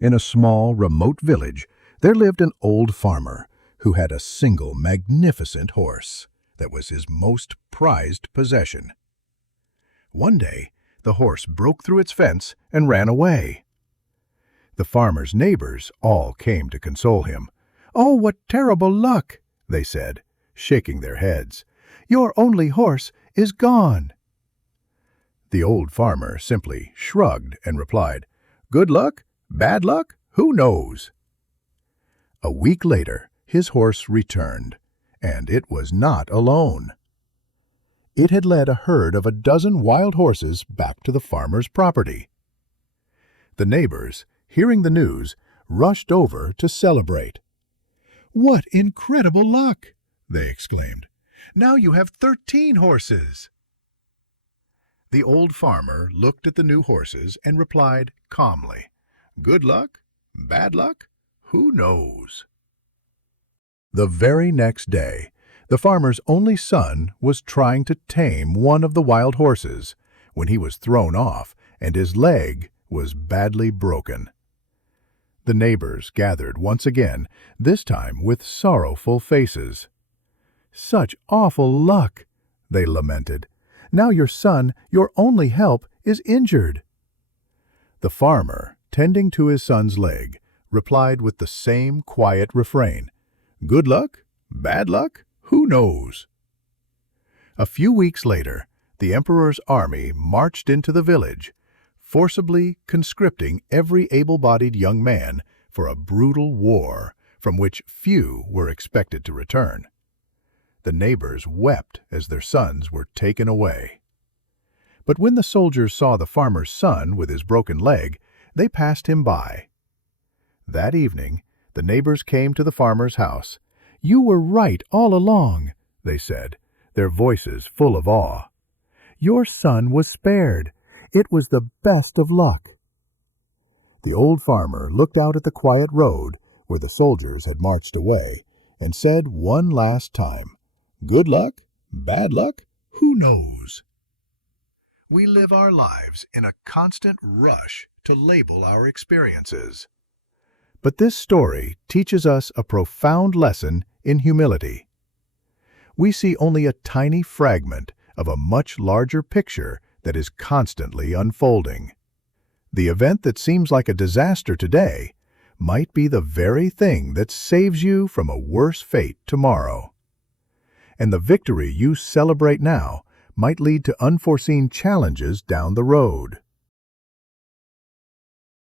In a small, remote village, there lived an old farmer who had a single magnificent horse that was his most prized possession. One day, the horse broke through its fence and ran away. The farmer's neighbors all came to console him. "Oh, what terrible luck!" they said, shaking their heads. "Your only horse is gone." The old farmer simply shrugged and replied, "Good luck? Bad luck? Who knows?" A week later, his horse returned, and it was not alone. It had led a herd of a dozen wild horses back to the farmer's property. The neighbors, hearing the news, rushed over to celebrate. "What incredible luck!" they exclaimed. "Now you have 13 horses." The old farmer looked at the new horses and replied calmly, "Good luck? Bad luck? Who knows?" The very next day, the farmer's only son was trying to tame one of the wild horses when he was thrown off and his leg was badly broken. The neighbors gathered once again, this time with sorrowful faces. "Such awful luck," they lamented. "Now your son, your only help, is injured." The farmer, tending to his son's leg, replied with the same quiet refrain, "Good luck? Bad luck? Who knows?" A few weeks later, the emperor's army marched into the village, forcibly conscripting every able-bodied young man for a brutal war from which few were expected to return. The neighbors wept as their sons were taken away. But when the soldiers saw the farmer's son with his broken leg, they passed him by. That evening, the neighbors came to the farmer's house. "You were right all along," they said, their voices full of awe. "Your son was spared. It was the best of luck." The old farmer looked out at the quiet road where the soldiers had marched away and said one last time, "Good luck? Bad luck? Who knows?" We live our lives in a constant rush to label our experiences. But this story teaches us a profound lesson in humility. We see only a tiny fragment of a much larger picture that is constantly unfolding. The event that seems like a disaster today might be the very thing that saves you from a worse fate tomorrow. And the victory you celebrate now might lead to unforeseen challenges down the road.